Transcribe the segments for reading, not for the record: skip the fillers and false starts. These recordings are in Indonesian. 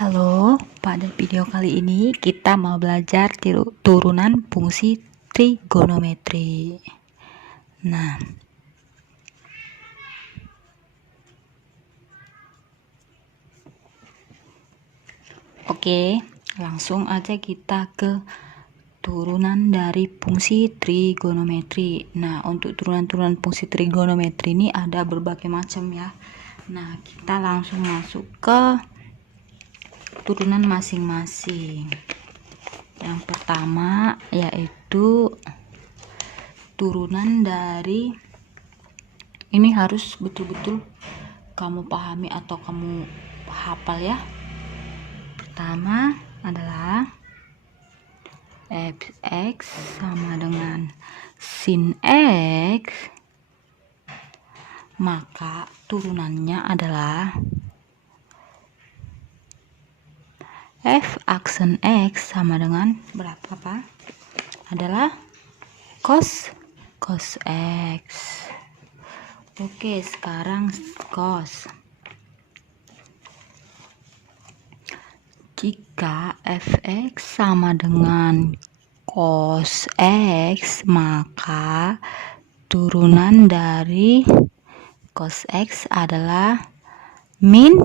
Halo, pada video kali ini kita mau belajar turunan fungsi trigonometri. Nah, oke, langsung aja kita ke turunan dari fungsi trigonometri. Nah, untuk turunan-turunan fungsi trigonometri ini ada berbagai macam ya. Nah, kita langsung masuk ke turunan masing-masing. Yang pertama yaitu turunan dari, ini harus betul-betul kamu pahami atau kamu hafal ya. Pertama adalah fx sama dengan sin x, maka turunannya adalah f aksen x sama dengan berapa Pak? Adalah cos x. Oke, sekarang cos. Jika fx sama dengan cos x, maka turunan dari cos x adalah min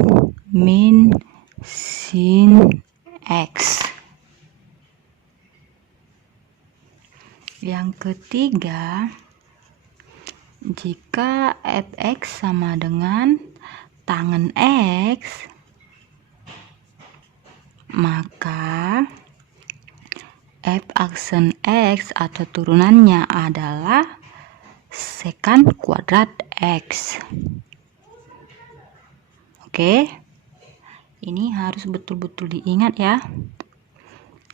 sin x. Yang ketiga, jika fx sama dengan tangen x, maka f aksen x atau turunannya adalah sekant kuadrat x. Oke, ini harus betul-betul diingat ya.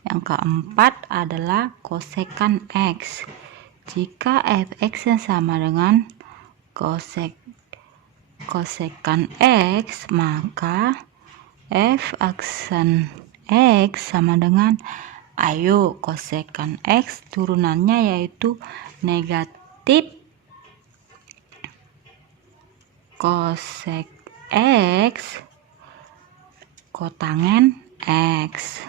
Yang keempat adalah kosekan x. Jika fx sama dengan kosekan x, maka f aksen x sama dengan, ayo, kosekan x turunannya yaitu negatif kosek x kotangen x.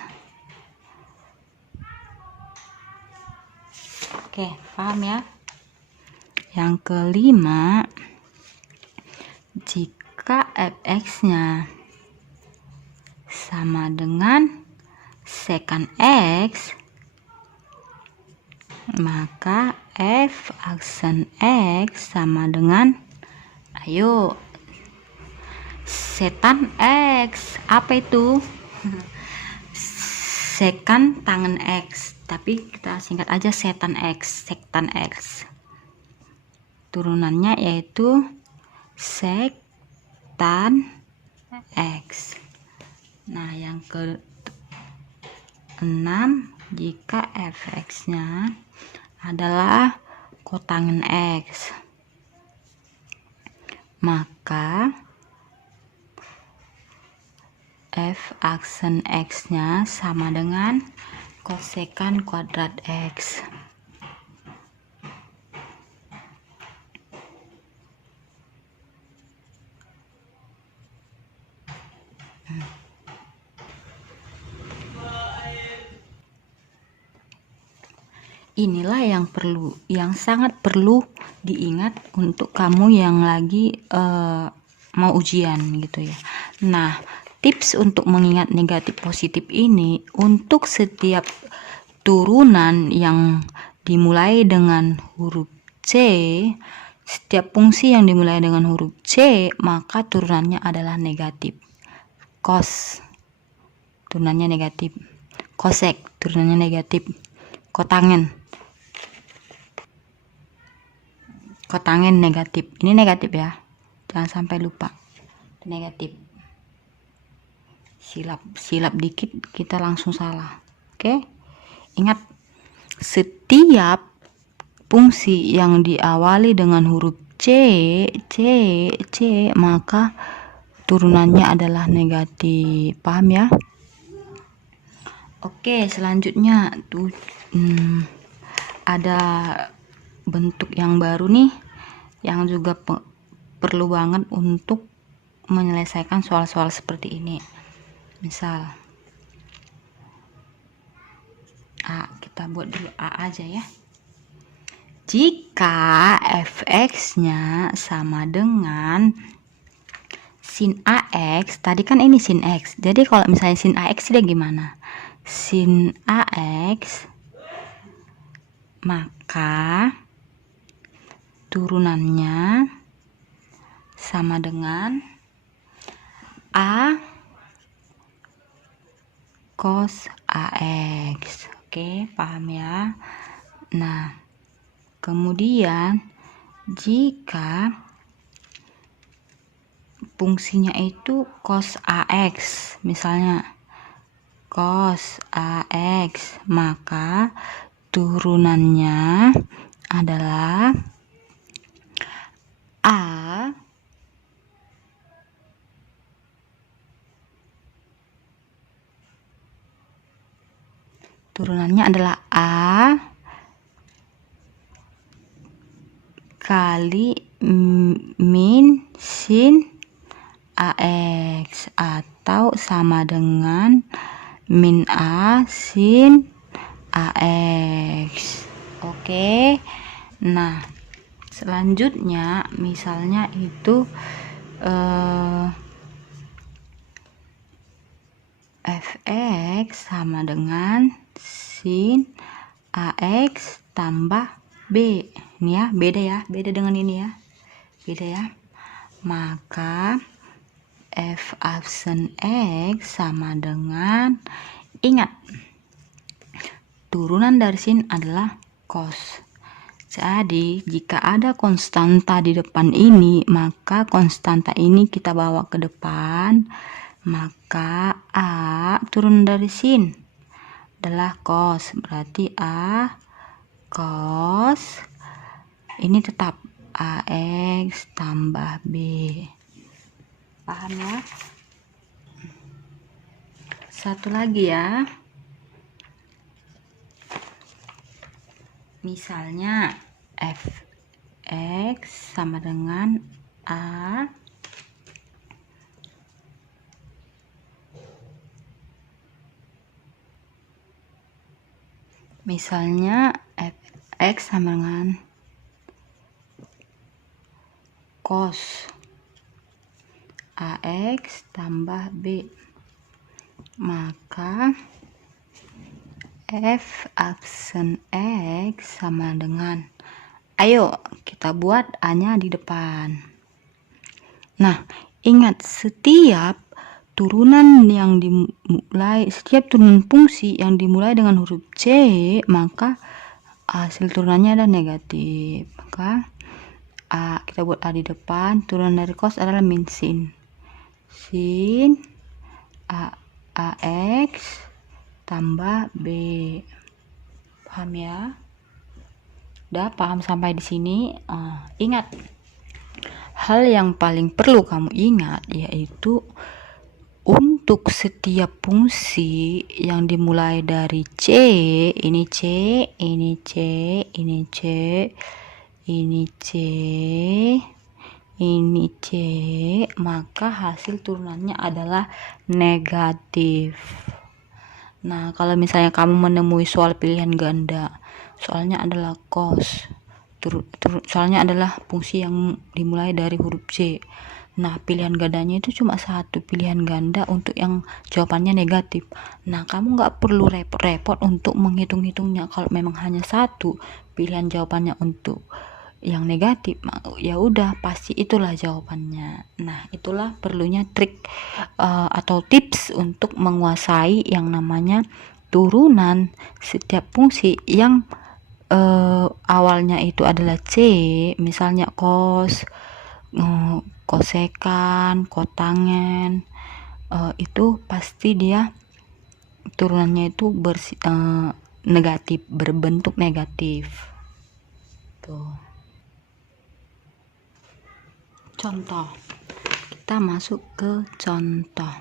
Oke, paham ya? Yang kelima, jika fx-nya sama dengan sekant x, maka f aksen x sama dengan, ayo, setan x. Apa itu? Sekant tangen x, tapi kita singkat aja sektan x. Turunannya yaitu sektan x. Nah, yang ke-6, jika fx-nya adalah kotangen x, maka f aksen x-nya sama dengan kosekan kuadrat x. Inilah yang sangat perlu diingat untuk kamu yang lagi mau ujian gitu ya. Nah, tips untuk mengingat negatif positif ini, untuk setiap turunan yang dimulai dengan huruf C, setiap fungsi yang dimulai dengan huruf C, maka turunannya adalah negatif. Cos, turunannya negatif. Kosek, turunannya negatif. Kotangen negatif. Ini negatif ya, jangan sampai lupa, negatif. Silap dikit kita langsung salah. Oke, ingat, setiap fungsi yang diawali dengan huruf C, maka turunannya adalah negatif. Paham ya? Oke, selanjutnya tuh ada bentuk yang baru nih, yang juga perlu banget untuk menyelesaikan soal-soal seperti ini. Misal A, kita buat dulu A aja ya. Jika fx-nya sama dengan sin AX, tadi kan ini sin X. Jadi kalau misalnya sin AX dia gimana? Sin AX, maka turunannya sama dengan A cos AX. Oke, paham ya? Nah, kemudian jika fungsinya itu cos AX, misalnya cos AX, maka turunannya adalah A kali min sin AX, atau sama dengan min A sin AX. Oke. Nah, selanjutnya misalnya itu fx sama dengan sin AX tambah B. Ini ya, beda dengan ini ya. Beda ya. Maka f absen X sama dengan, ingat, turunan dari sin adalah cos. Jadi jika ada konstanta di depan ini, maka konstanta ini kita bawa ke depan, maka A turun dari sin adalah cos. Berarti A cos, ini tetap AX tambah B. Paham ya? Satu lagi ya. Misalnya fx sama dengan A fx sama dengan cos AX tambah B, maka f absen X sama dengan, ayo kita buat A nya di depan. Nah, ingat, setiap turunan fungsi yang dimulai dengan huruf C, maka hasil turunannya ada negatif. Maka A, kita buat A di depan, turunan dari cos adalah min sin AX tambah B. Paham ya? Udah paham sampai di sini? Ingat, hal yang paling perlu kamu ingat yaitu untuk setiap fungsi yang dimulai dari C, ini C, ini C, ini C, ini C, ini C, maka hasil turunannya adalah negatif. Nah, kalau misalnya kamu menemui soal pilihan ganda, soalnya adalah cos, soalnya adalah fungsi yang dimulai dari huruf C. Nah, pilihan gandanya itu cuma satu pilihan ganda untuk yang jawabannya negatif. Nah, kamu nggak perlu repot-repot untuk menghitung-hitungnya. Kalau memang hanya satu pilihan jawabannya untuk yang negatif, ya udah pasti itulah jawabannya. Nah, itulah perlunya trik atau tips untuk menguasai yang namanya turunan setiap fungsi yang awalnya itu adalah C, misalnya cos, kosekan, kotangen, itu pasti dia turunannya itu negatif, berbentuk negatif. Tuh. Contoh, kita masuk ke contoh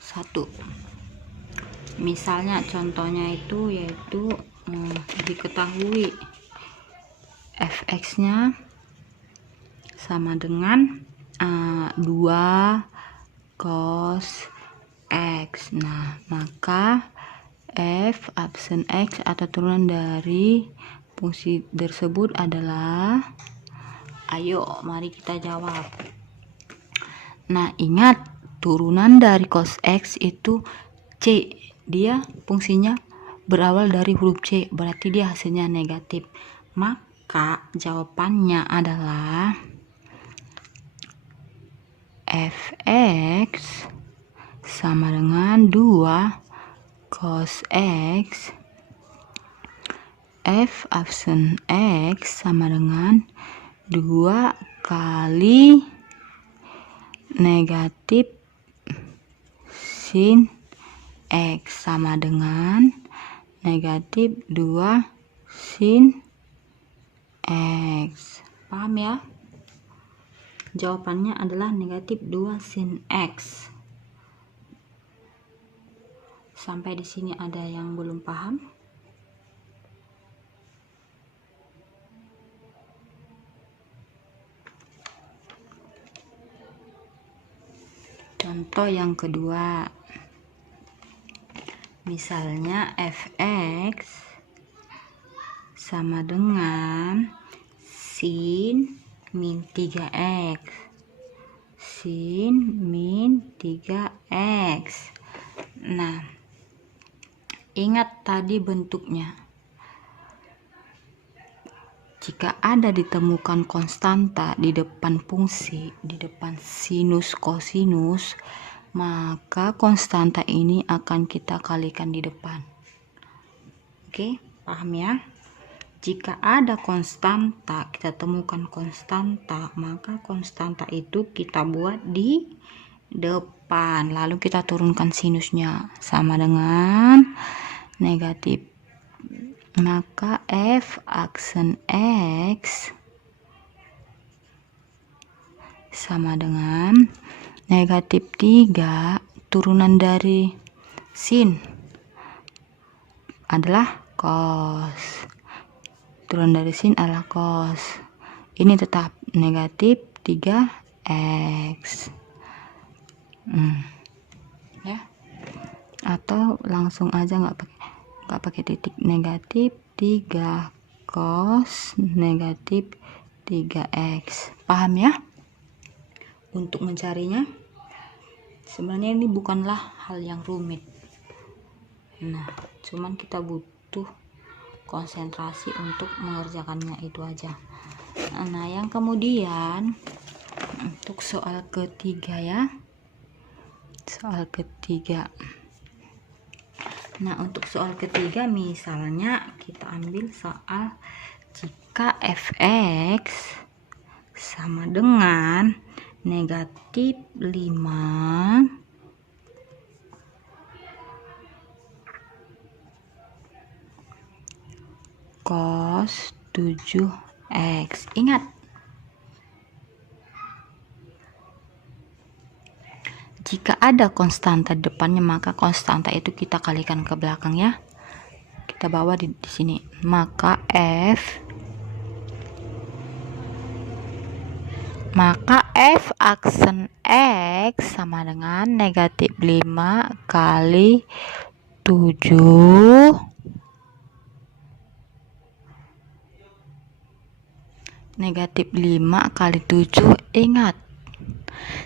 1. Misalnya contohnya itu yaitu diketahui fx nya sama dengan 2 cos X. Nah, maka f absen X atau turunan dari fungsi tersebut adalah, ayo mari kita jawab. Nah, ingat turunan dari cos X itu C, dia fungsinya berawal dari huruf C, berarti dia hasilnya negatif. Maka jawabannya adalah fx sama dengan 2 cos X, f absen X sama dengan 2 kali negatif sin X sama dengan negatif 2 sin X. Paham ya? Jawabannya adalah negatif 2 sin X. Sampai di sini ada yang belum paham? Contoh yang kedua, misalnya fx sama dengan sin min 3x, sin min 3x. Nah, ingat tadi bentuknya. Jika ada ditemukan konstanta di depan fungsi, di depan sinus kosinus, maka konstanta ini akan kita kalikan di depan. Oke, paham ya? Jika ada konstanta, kita temukan konstanta, maka konstanta itu kita buat di depan, lalu kita turunkan sinusnya sama dengan negatif. Maka f aksen X sama dengan negatif 3 turunan dari sin adalah cos. Turunan dari sin adalah cos. Ini tetap negatif 3x. Ya. Atau langsung aja nggak pakai titik, negatif 3 cos negatif 3x. Paham ya? Untuk mencarinya sebenarnya ini bukanlah hal yang rumit. Nah, cuman kita butuh konsentrasi untuk mengerjakannya, itu aja. Nah, yang kemudian untuk soal ketiga ya. Soal ketiga. Nah, untuk soal ketiga misalnya kita ambil soal jika fx sama dengan negatif 5 cos 7x. Ingat, jika ada konstanta depannya, maka konstanta itu kita kalikan ke belakang ya. Kita bawa di sini. Maka f aksen X sama dengan negatif 5 kali 7 negatif 5 kali 7. Ingat,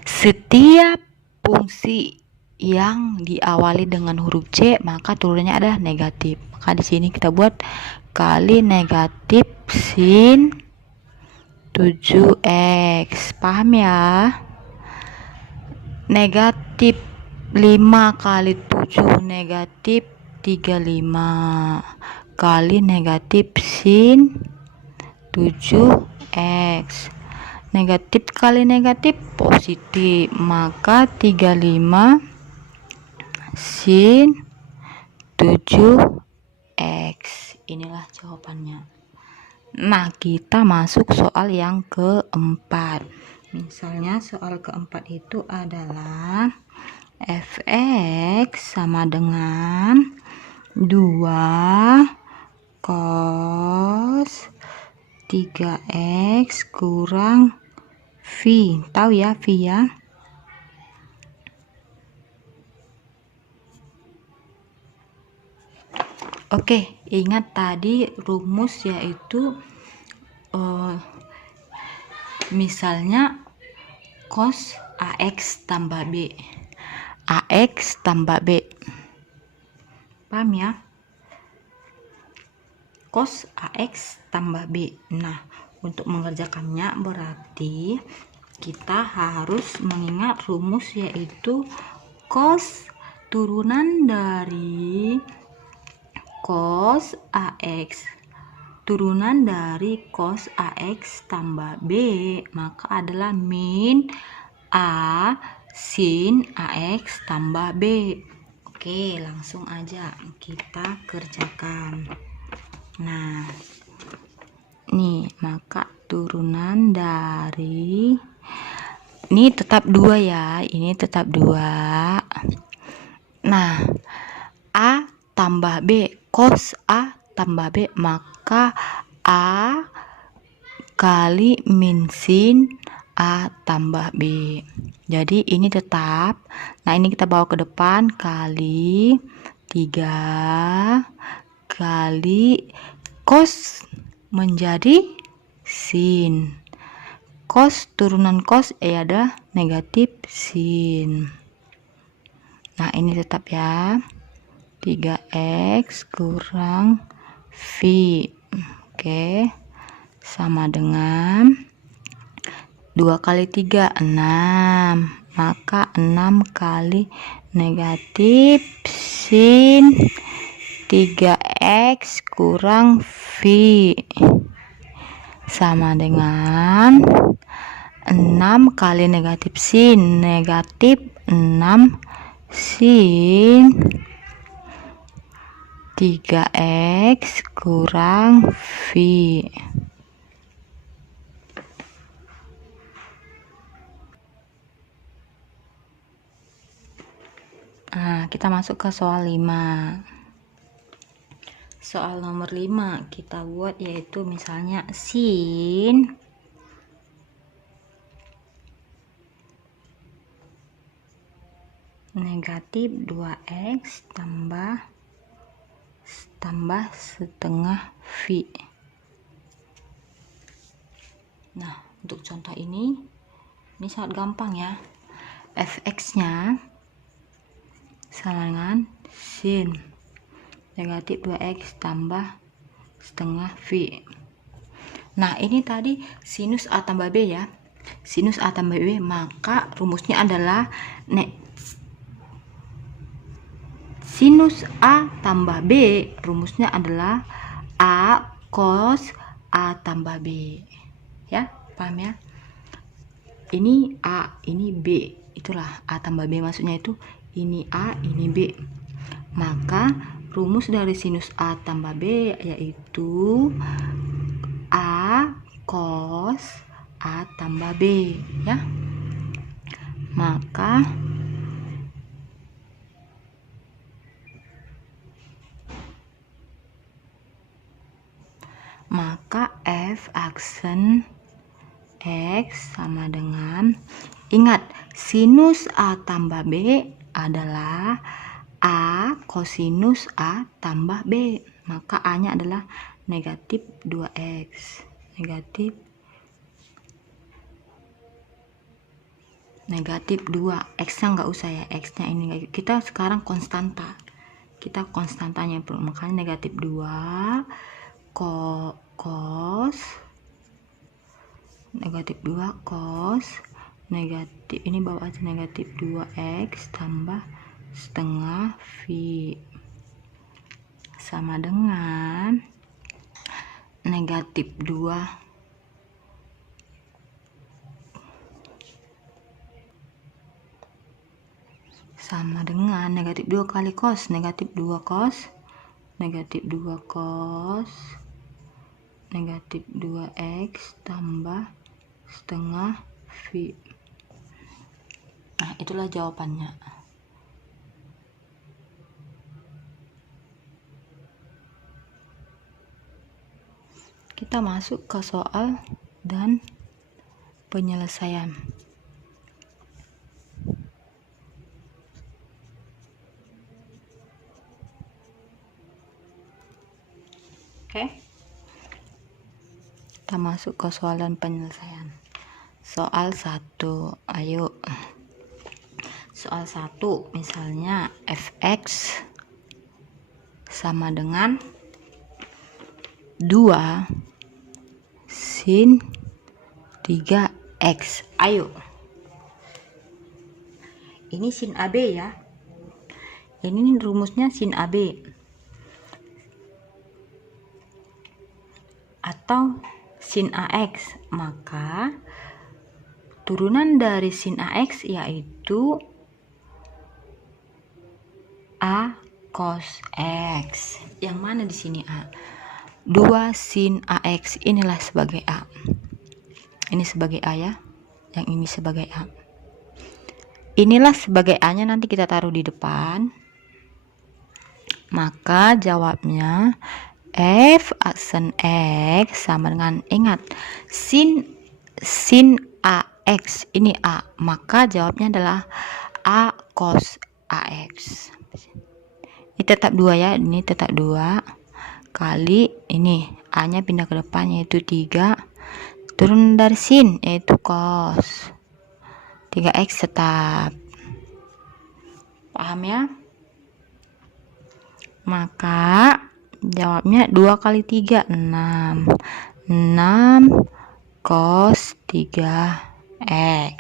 setiap fungsi yang diawali dengan huruf C maka turunannya adalah negatif. Maka di sini kita buat kali negatif sin 7x. Paham ya? Negatif 5 kali 7 negatif 35 kali negatif sin 7x. Negatif kali negatif positif, maka 35 sin 7x. Inilah jawabannya. Nah, kita masuk soal yang keempat. Misalnya soal keempat itu adalah fx sama dengan 2 cos 3x kurang V. Tahu ya V ya? Oke, ingat tadi rumus yaitu misalnya cos AX tambah B. AX tambah B. Paham ya? Cos AX tambah B. Nah, untuk mengerjakannya berarti kita harus mengingat rumus yaitu cos turunan dari cos AX turunan dari cos AX tambah B maka adalah min A sin AX tambah B. Oke, langsung aja kita kerjakan. Nah, nih maka turunan dari ini tetap 2 ya, ini tetap 2. Nah, A tambah B, cos A tambah B, maka A kali min sin A tambah B. Jadi ini tetap. Nah, ini kita bawa ke depan kali 3 kali cos menjadi sin. Cos turunan cos ada negatif sin. Nah, ini tetap ya. 3x kurang V. Oke. Sama dengan 2 kali 3 6. Maka 6 kali negatif sin 3x kurang V sama dengan 6 kali negatif sin negatif 6 sin 3x kurang V. Nah, kita masuk ke soal 5. Soal nomor 5 kita buat yaitu misalnya sin negatif 2x tambah setengah V. Nah, untuk contoh ini sangat gampang ya. Fx nya sama dengan sin negatif 2x tambah setengah V. Nah, ini tadi sinus A tambah B ya. Sinus A tambah B, maka rumusnya adalah sinus A tambah B, rumusnya adalah A cos A tambah B. Ya, paham ya? Ini A, ini B. Itulah A tambah B, maksudnya itu ini A, ini B. Maka rumus dari sinus A tambah B yaitu A cos A tambah B ya. Maka F aksen X sama dengan, ingat sinus A tambah B adalah A kosinus A tambah B, maka A nya adalah negatif 2x negatif 2, x nya nggak usah ya, x nya ini kita sekarang konstanta, kita konstantanya makanya negatif 2 cos negatif 2 cos negatif ini bawa aja negatif 2x tambah setengah V sama dengan negatif 2 sama dengan negatif 2 kali cos negatif 2 cos negatif 2 cos negatif 2x tambah setengah V. Nah, itulah jawabannya. Kita masuk ke soal dan penyelesaian. Kita masuk ke soalan penyelesaian. Soal 1. Ayo. Soal 1 misalnya fx sama dengan 2 sin 3x. Ayo. Ini sin AB ya. Ini rumusnya sin AB. Atau sin AX, maka turunan dari sin AX yaitu A cos X. Yang mana di sini A? 2 sin AX inilah sebagai A. Ini sebagai A ya. Yang ini sebagai A. Inilah sebagai A-nya, nanti kita taruh di depan. Maka jawabnya f aksen x sama dengan, ingat, sin AX ini A, maka jawabnya adalah A cos AX. Ini tetap 2 ya, ini tetap 2 kali ini A nya pindah ke depan yaitu 3, turun dari sin yaitu cos 3x tetap. Paham ya? Maka jawabnya 2 kali 3 6 cos 3x.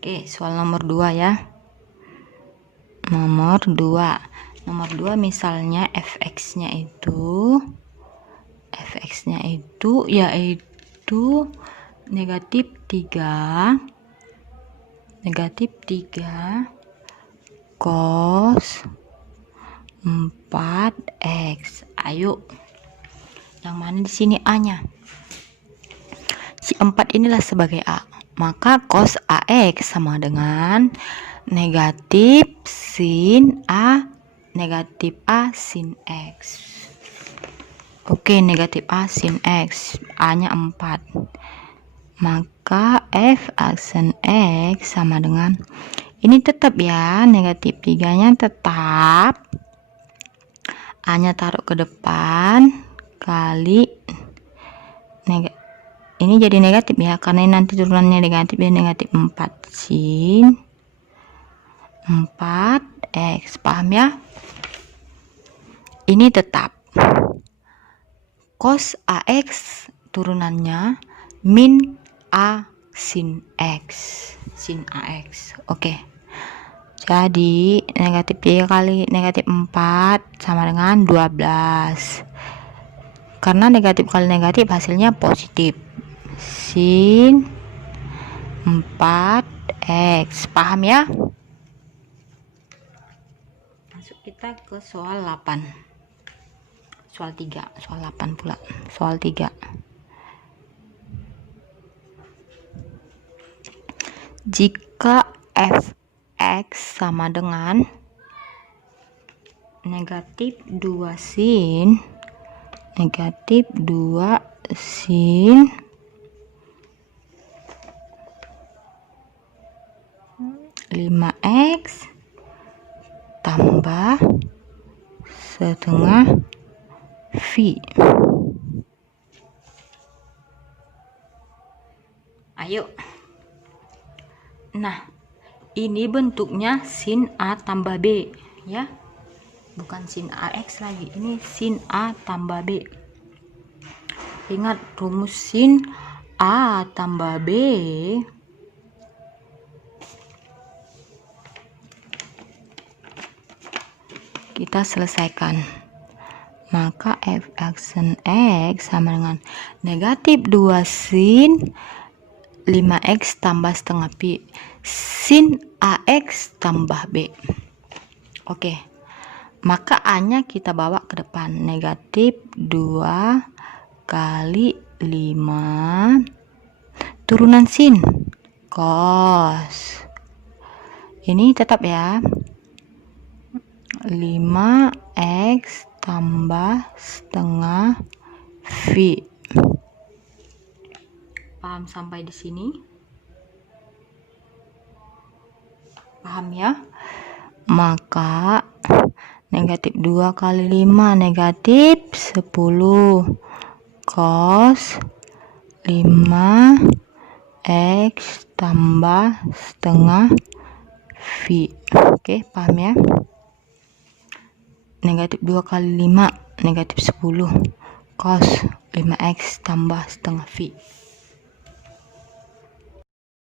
Oke, soal nomor 2 ya. Nomor 2 misalnya fx nya itu yaitu negatif 3 cos 4x. Ayo, yang mana di sini A nya? Si 4 inilah sebagai A, maka cos AX sama dengan negatif A sin X. Oke, negatif A sin X, A nya 4, maka f aksen X sama dengan, ini tetap ya, negatif 3 nya tetap, A nya taruh ke depan, kali ini jadi negatif ya, karena ini nanti turunannya negatif ya, negatif 4 sin 4x. Paham ya? Ini tetap cos AX turunannya min A sin X, sin AX. Oke. Jadi negatif 3 kali negatif 4 sama dengan 12. Karena negatif kali negatif hasilnya positif. Sin 4x. Paham ya? Masuk kita ke soal 8. Soal 3, soal 8 pula. Soal 3. Jika fx sama dengan negatif 2 sin 5x tambah setengah V. Ayo. Nah, ini bentuknya sin A tambah B ya. Bukan sin AX lagi, ini sin A tambah B. Ingat rumus sin A tambah B kita selesaikan. Maka f aksen X sama dengan negatif 2 sin 5x tambah setengah P sin AX tambah B. Oke, maka A nya kita bawa ke depan, negatif 2 kali 5 turunan sin cos, ini tetap ya, 5x tambah setengah V. Paham sampai di sini? Paham ya? Maka negatif 2 kali 5 negatif 10 cos 5x tambah setengah V. Oke, paham ya? Negatif 2 kali 5 negatif 10 cos 5x tambah setengah V.